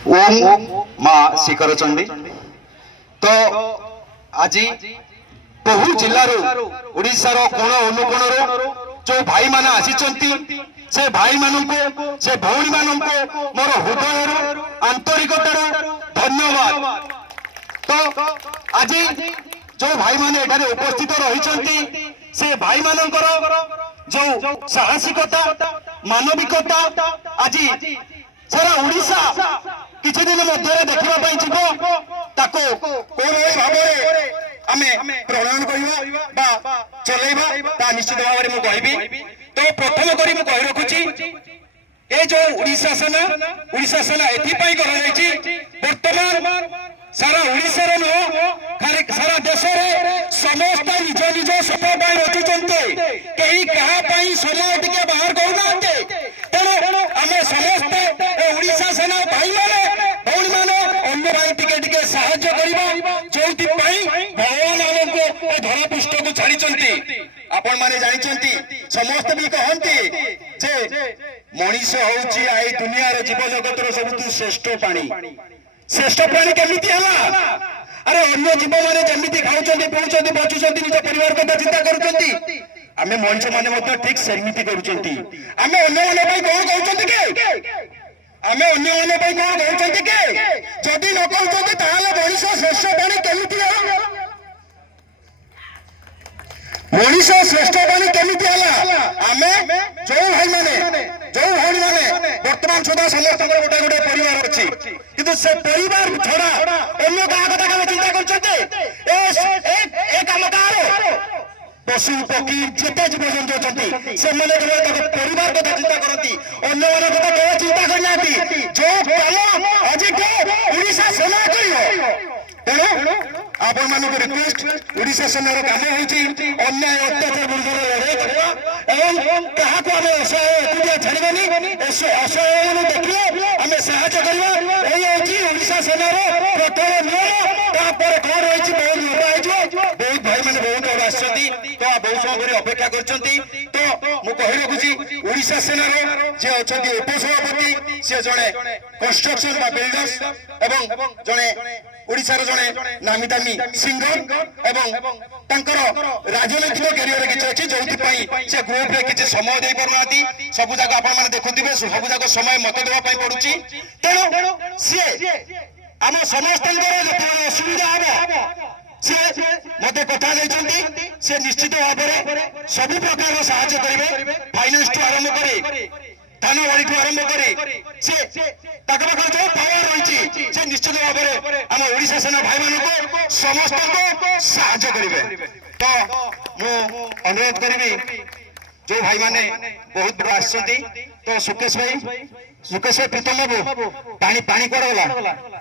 ओम माँ शिखर चंडी तो आज बहु जिलूर ओडार कोण अनुकोण जो भाई मान आसी से भाई मानू से भौणी मान मोर हृदय आंतरिकतार धन्यवाद। तो आज जो भाई माने एठारे उपस्थित रही से भाई मानकर जो साहसिकता मानविकता आज सारा ओडिशा किछि दिन मध्य देखा ताको कोन भाव आमे प्रणयन करबा चलैबा ता निश्चित भाव में कहबी। तो प्रथम करी मु कहि रखुची ए जो ओडिशा सेना एथि करा जायछि वर्तमान सारा ओडिशा रे नो सारा देश रे समस्त निज निज सुख पाई रचुचंते कहीं कहा पाई समय टिके बाहर करूनाते तेणु आमे समस्त ओडिशा सेना भाई माने भौणी माने अन्य भाई टिके टिके सहायता करबा जोति पाई भगवान हमको ए धरा पृष्ठ को छाड़िचंती। आपण माने जानिचंती समस्त भी कहंती जे मनीष होउची आई दुनिया रे जीव जगत रो सबतु श्रेष्ठ प्राणी केमिति हला। अरे अन्य जीव माने जेमिति खाउचंती पहुचंती बचुचंती निज परिवार कथा चिंता करूचंती आमे मनीष माने मत ठीक सेमिति करूचंती। आमे अन्य माने भाई कोन कहउचंती के आमे अन्य माने भाई कोन कहउचंती के जदि न कहउचंती ताहाले मनीष श्रेष्ठ प्राणी केमिति हला मनीष श्रेष्ठ प्राणी केमिति हला। आमे जो भाई माने जो भौणी माने वर्तमान सुधा समस्त गोटे गोटे परिवार अच्छी किंतु से परिवार छड़ा अन्य क्या कथा केवे चिंता करछते ए कामकार पशु पक्षी जिते जीव जंतु अच्छी से माने केवल परिवार कथा चिंता करती अन्य मान कथा केवे चिंता करनाती जो काम आज के ओडिशा सेना करियो। तेणु आपण मानक रिक्वेस्ट ओडिशा सेनार काम होची अन्याय अत्याचार विरुद्ध लड़ाई करबा एवं कहा को आमे असहाय छाड़बानी असहाय देखिए आम साहय करवा यही होची ओडिशा सेनार प्रथम नियम तापर कौन रही बहुत लंबा बहुत भाई मैंने बहुत और आसती तो बहुत समय अपेक्षा कर तो मु कही रखुची ओडिशा सेनार जे अछंती उपसभापति से जड़े कंस्ट्रक्शन बिल्डर्स एवं जड़े ओडिशार जड़े नामी दामी सिंगर एवं राजनैतिक कैरियर किसी अच्छी जो से ग्रुप रे किसी समय दे पारना सब जाक आप देखुवे सब जाक समय मत देवाई पड़ुची। तेणु सी आम समस्त असुविधा हम सी मत कथा से निश्चित भाव में सब प्रकार साहाय्य करेंगे फाइनान्स टू आरंभ कर थाना वाड़ी ठू आरंभ कर जो पावर रही से निश्चित भाव में आम ओडिशा सेना भाई मान समस्त साहाय्य करेंगे। तो मु अनुरोध करी जो भाई माने बहुत बड़ा आसती तो सुकेश भाई प्रीतम बाबू पानी पानी कौन गला